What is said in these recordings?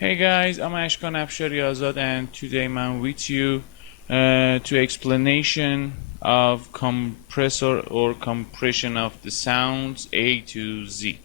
Hey guys, I'm Ashkan Afshari Azad and today I'm with you to explanation of compressor or compression of the sounds A to Z.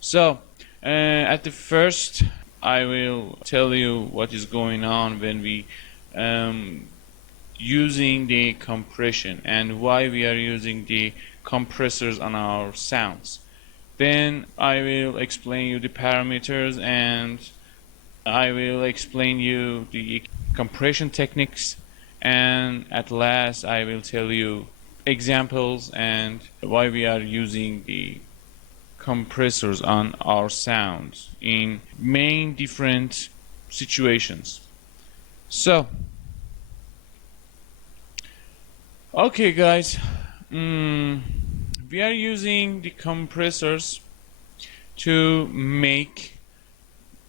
So at the first I will tell you what is going on when we using the compression and why we are using the compressors on our sounds. Then I will explain you the parameters and I will explain you the compression techniques, and at last I will tell you examples and why we are using the compressors on our sounds in main different situations. So okay guys, we are using the compressors to make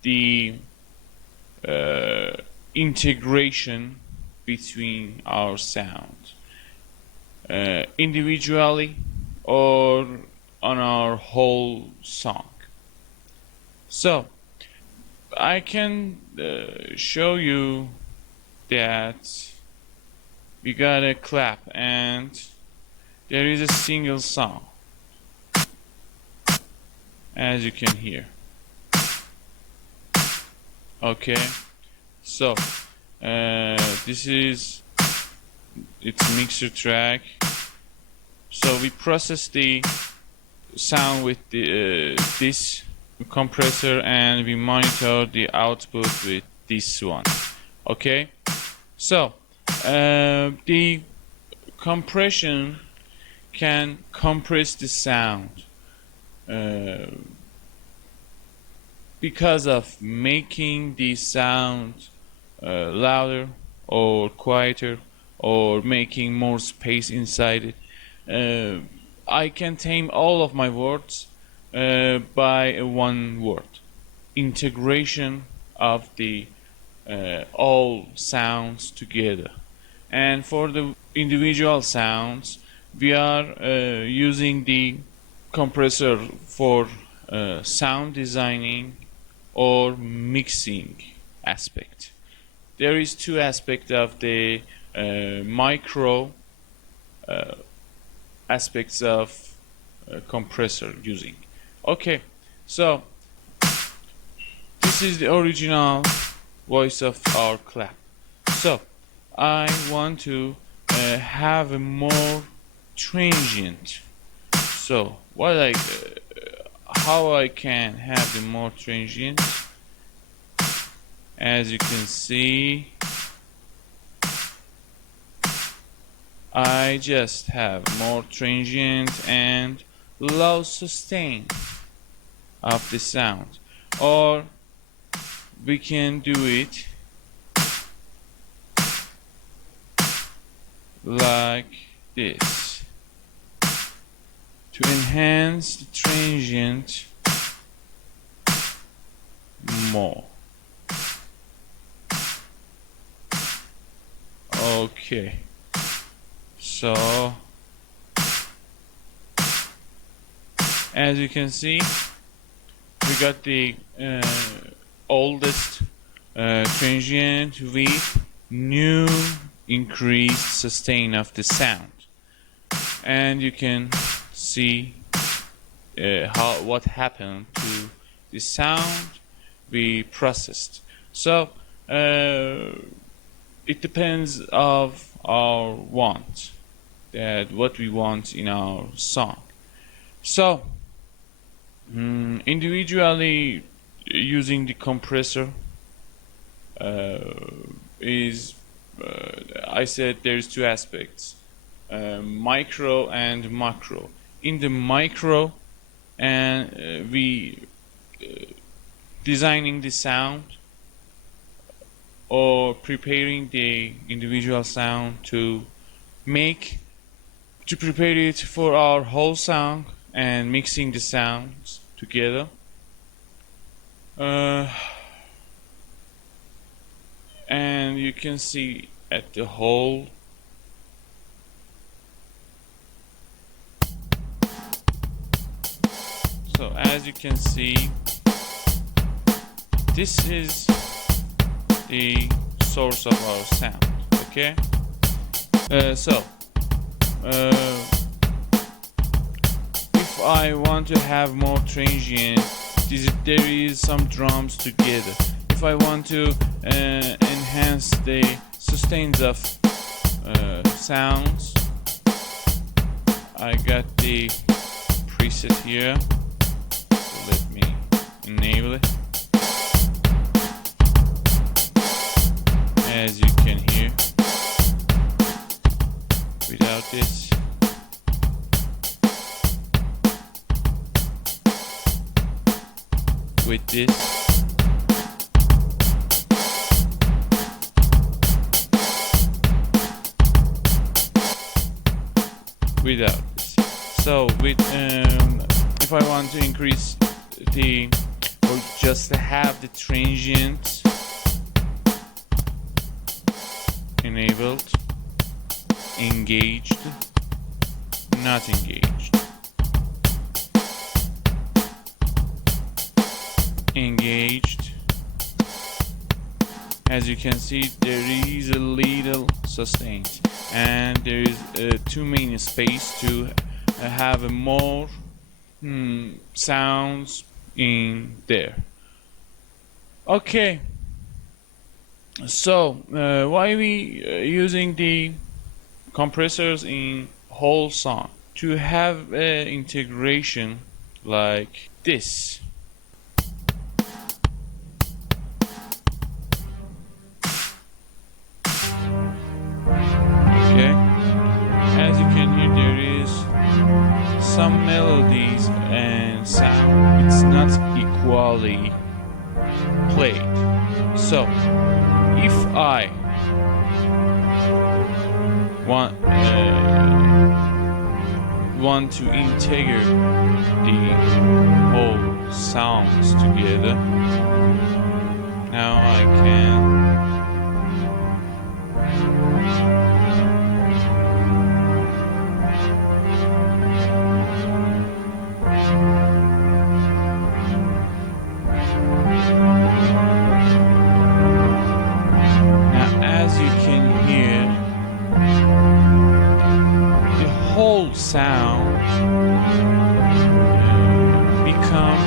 the integration between our sound individually or on our whole song. So I can show you that we got a clap and there is a single sound, as you can hear. Okay, so this is its mixer track. So we process the sound with the this compressor and we monitor the output with this one. Okay, so the compression can compress the sound because of making the sound louder or quieter or making more space inside it. I can tame all of my words by one word: integration of the all sounds together. And for the individual sounds, we are using the compressor for sound designing or mixing aspect. There is two aspects of the micro aspects of compressor using. Okay, so this is the original voice of our clap. So I want to have a more transient. So how I can have the more transient? As you can see, I just have more transient and low sustain of the sound, or we can do it like this to enhance the transient more. Okay, so as you can see, we got the oldest transient with new increased sustain of the sound, and you can see what happened to the sound we processed. So it depends of our want, that what we want in our song. So individually using the compressor is I said there's two aspects, micro and macro. In the micro, and we designing the sound or preparing the individual sound to prepare it for our whole song and mixing the sounds together. And you can see at the whole. So as you can see, this is the source of our sound. Okay, so if I want to have more transient, there is some drums together. If I want to enhance the sustains of sounds, I got the preset here, so let me enable it. As you can hear, without this, with this, without this. So with if I want to increase the, or just have the transient enabled, engaged, not engaged, engaged. As you can see, there is a little sustained, and there is too many space to have a more sounds in there. Okay, so why we using the compressors in whole song? To have integration like this. Okay, as you can hear, there is some melodies and sound, it's not equally played. So if I want to integrate the whole sounds together, now I can sound become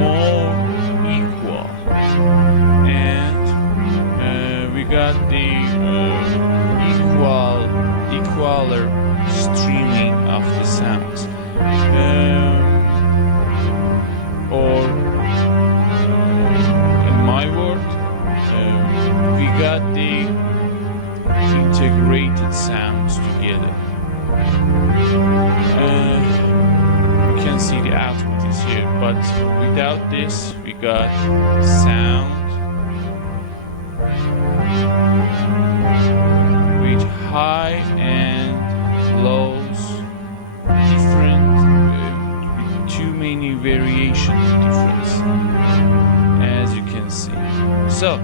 more equal, and we got the equaler streaming of the sounds, or in my word, we got the integrated sounds together. You can see the output is here, but without this we got sound with high and lows, different, with too many variation difference, as you can see. So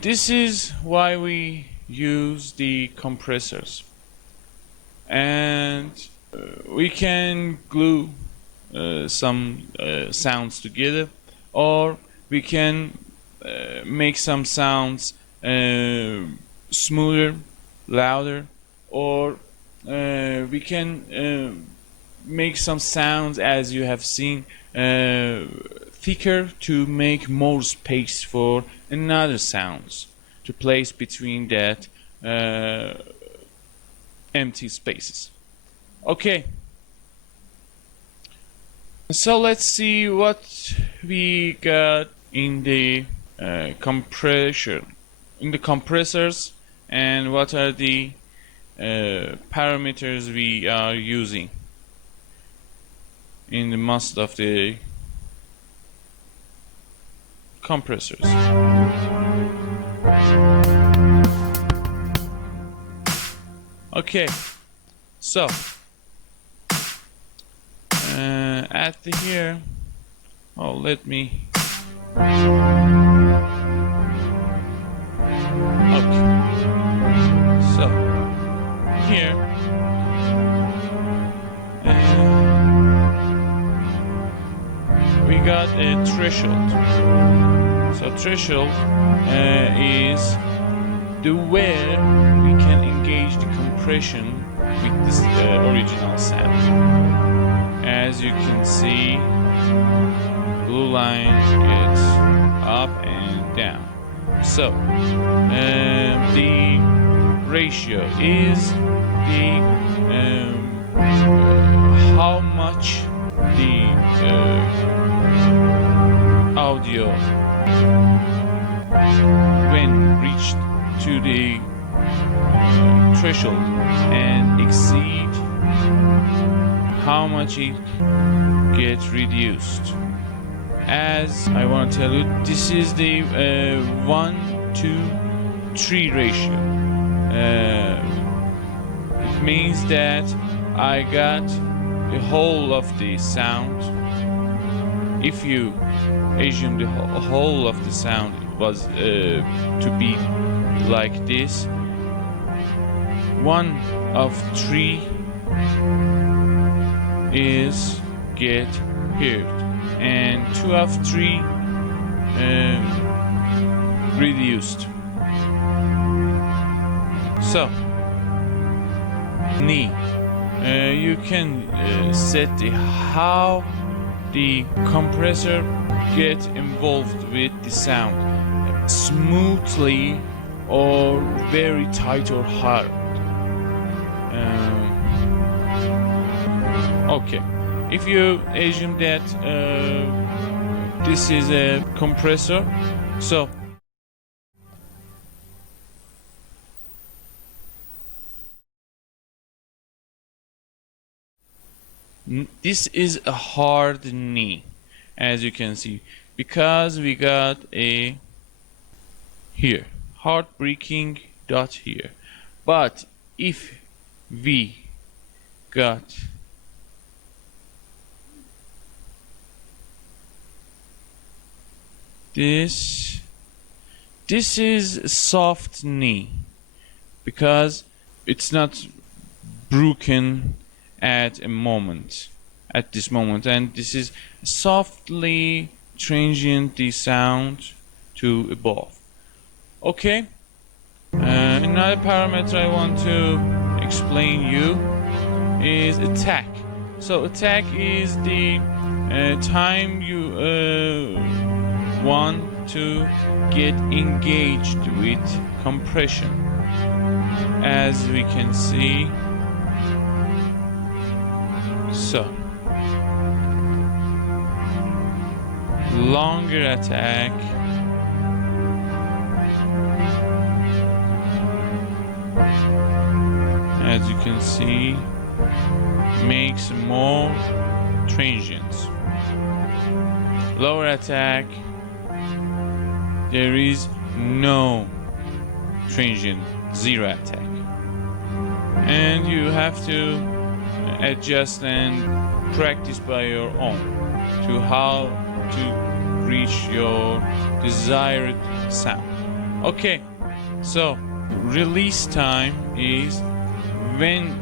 this is why we use the compressors, and we can glue some sounds together, or we can make some sounds smoother, louder, or we can make some sounds, as you have seen, thicker, to make more space for another sounds to place between that empty spaces. Okay, so let's see what we got in the compressors, and what are the parameters we are using in the most of the compressors. Okay, so at the here, let me. Okay, so here we got a threshold. So threshold is the where we can engage the compression with this original sound. As you can see, blue line gets up and down. So the ratio is the how much the audio when reached to the threshold and exceed, how much it gets reduced. As I want to tell you, this is the 1:3 ratio. It means that I got the whole of the sound. If you assume the whole of the sound was to be like this, 1/3 is get heard, and 2/3 reduced. So knee, you can set how the compressor get involved with the sound, smoothly or very tight or hard. Okay, if you assume that this is a compressor, so this is a hard knee, as you can see, because we got a here hard breaking dot here. But if we got this is soft knee because it's not broken at this moment, and this is softly changing the sound to above. Okay, another parameter I want to explain you is attack. So attack is the time you want to get engaged with compression. As we can see, so longer attack, as you can see, makes more transients. Lower attack, there is no transient, zero attack, and you have to adjust and practice by your own to how to reach your desired sound. Okay, so release time is when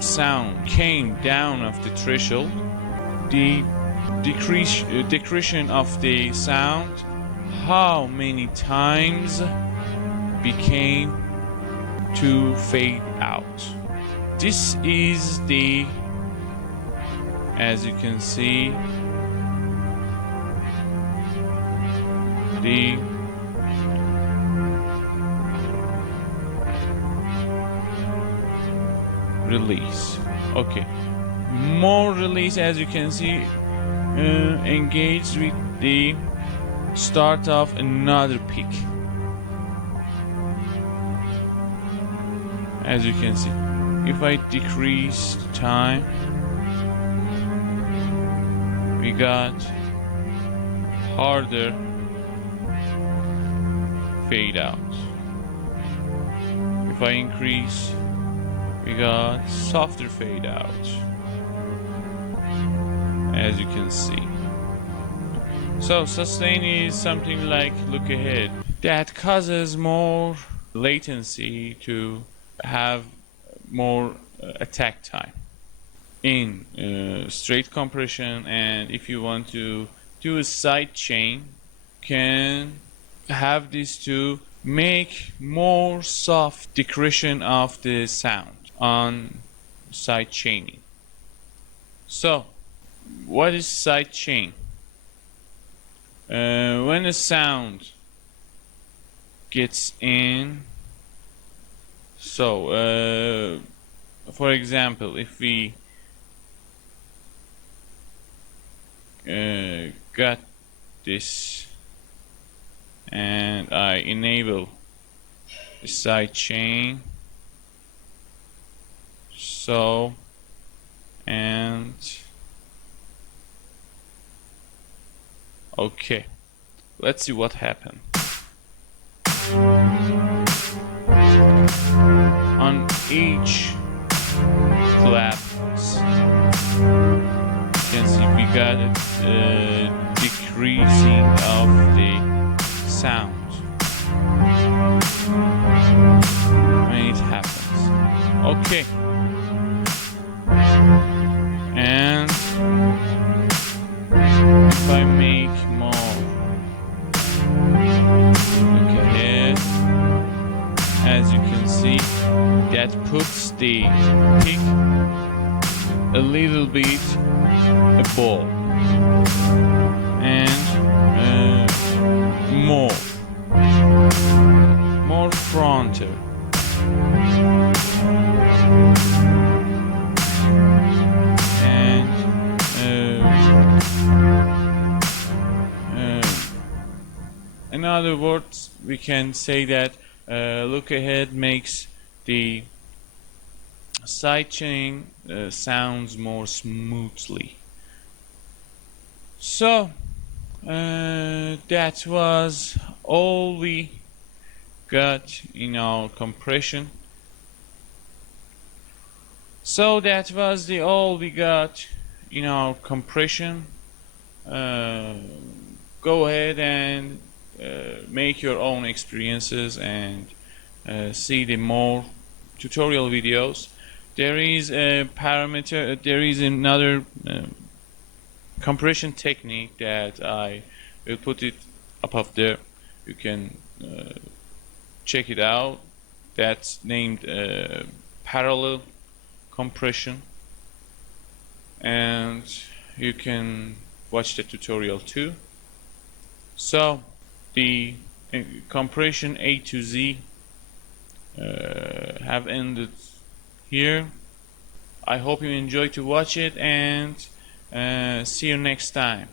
sound came down of the threshold, the decretion of the sound, how many times became to fade out. This is the, as you can see, the release. Okay, more release, as you can see, engaged with the start of another peak. As you can see, if I decrease the time, we got harder fade out. If I increase, we got softer fade out, as you can see. So sustain is something like look ahead that causes more latency to have more attack time. in straight compression, and if you want to do a side chain, can have this to make more soft decretion of the sound on side chaining. So what is side chain? When a sound gets in, so for example, if we got this and I enable the side chain, so, and okay, let's see what happened. On each clap, you can see we got a decreasing of the sound when it happens. Okay, and if I make more, look ahead, as you can see, that puts the pick a little bit above and more frontal. And in other words, we can say that look ahead makes the side chain sounds more smoothly. So that was all we got in our compression. So that was all we got in our compression. Go ahead and make your own experiences and see the more tutorial videos. There is a parameter, there is another compression technique that I will put it up there. You can check it out. That's named parallel compression, and you can watch the tutorial too. So the compression A to Z have ended here. I hope you enjoyed to watch it, and see you next time.